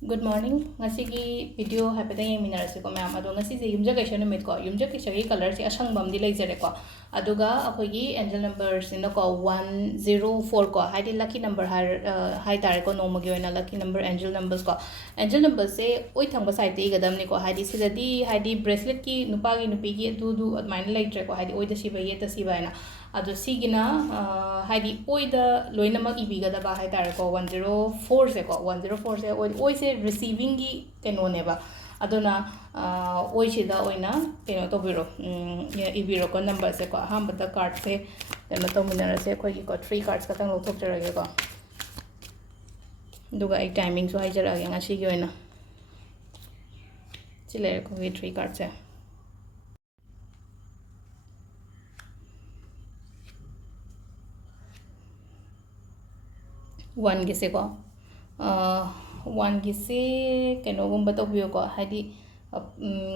Good morning. Ngasigi video happy yeminarase ko ma'am ado ngasi je yumja kaisha numit ko yumja kaisha gi color se asang bam di leijare ko aduga akogi angel numbers in ko 104 ko haidi lucky number hai tare ko nomagi oina lucky number angel numbers se oi thangba side te gadam ni ko haidi sidadi haidi bracelet ki nupa gi nupi gi du admine leitre ko haidi oi da siba ye ta siba na ado sigina haidi oi da loinama ibiga da ba hai tare ko 104 se ko 104 se oi se receiving gi keno neba adona oi chida oina keno to biro ibiro ko number se ko hamba da card se keno to minara se ko gi ko 3 cards ka tang lothok jarage ko duga ai timing so hai jarage ngasi gi oina chile ko gi 3 cards se one gise ko one gise keno gumba to biyo ko hadi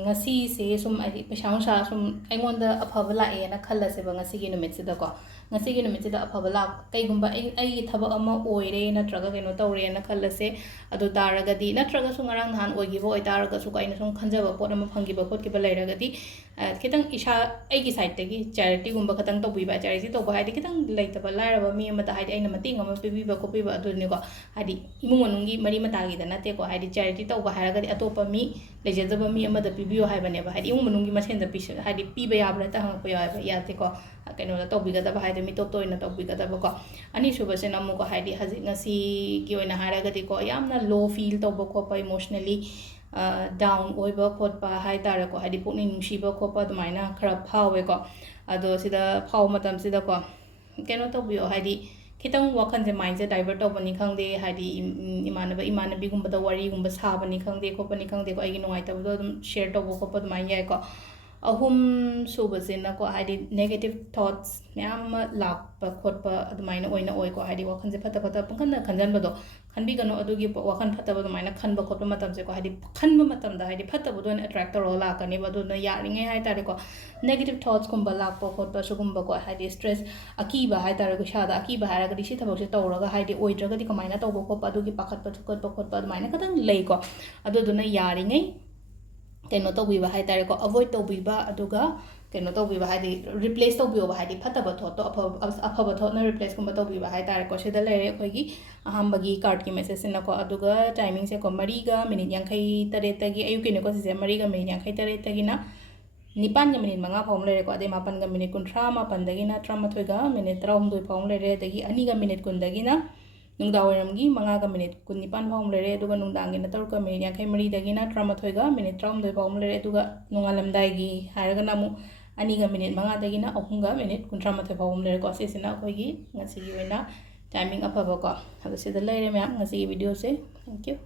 ngasi se sum ai pesang sa sum aingonda aphaba la e na khalla se ba ngasi gi numit se da ko ngasi gi numit se da aphaba la kai gumba ai thaba ama oire na traga keno tawre na khalla se adu taraga di na traga su ngarang han oigi bo taraga su kai na sum khanjaba pot ama phangi ba pot ki ba leiraga di kitang isha ai gi side tagi charity gumba khatang to bi ba charity to ba hadi kitang leitaba lairaba mi ama ta hadi aina mating ama pibi ba ko piba adu ni ko hadi imung manungi mari mata gi da na te ko hadi charity to ba haraga di atopa mi lejadaba mi ama da pibiyo haibane ba hadi imung manungi masen da pis hadi piba yabra ta hang ko ya ya te ko keno da to bi ga da ba hadi mi to toina to bi ga da ba ko ani suba se namu ko hadi haji ngasi gi oina haraga di ko yamna low feel to ba ko pa emotionally down oiba khotpa hai tara ko hadi pukning nungsiba khopa dumaina khara phawe ko ado sida phaw matam sida ko keno to biyo hadi kitang wakhan je mind je divert to bani khangde hadi imanabi gumba da wari gumba sa bani khangde ko bani khangde ko ai nungai ta do share to ko pa dumai yai ko ahum suba sina ko hadi negative thoughts myam lakpa khotpa adumaina oina oi ko hadi wakhan je phata phata pangkan na khanjan bado khanbi gano adugi wakhan phata bado maina khanba khotpa matam je ko hadi khanba matam da hadi phata bado attract ro la kani bado na yaringe hai tare ko negative thoughts kumba lakpa khotpa sugumba ko hadi stress akiba hai tare ko shada akiba hai ga disi thabok se tawraga hadi oidraga di kamaina tawbo ko adugi pakhatpa thukatpa khotpa adumaina kadang lei ko adu duna yaringe keno to biba hai tare ko avoid to biba aduga keno to biba hadi replace to biba hadi phataba thot to afaba thot na replace kumba to biba hai tare ko sida lere khoi gi ahambagi card ki message na ko aduga timing se ko mariga minute yankhai tare tagi ayu kene ko se mariga minute yankhai tare tagi na nipan ga minute manga phom lere ko ade mapan ga minute kun tra mapan dagi na tra mathoi ga minute tra hum doi phom lere dagi ani ga minute kun dagi na nungdawaramgi manga ga minute kun nipan phom lere aduga nungdangi na tar ko minute yankhai mari dagi na tra mathoi ga minute tra hum doi phom lere aduga nungalamdai gi haraga namu ani ga minute manga dagi na ahum ga minute kun tra mathoi phom lere ko se sina koi gi ngasi gi oina timing afaba ko ado sida lere ma'am ngasi gi video se thank you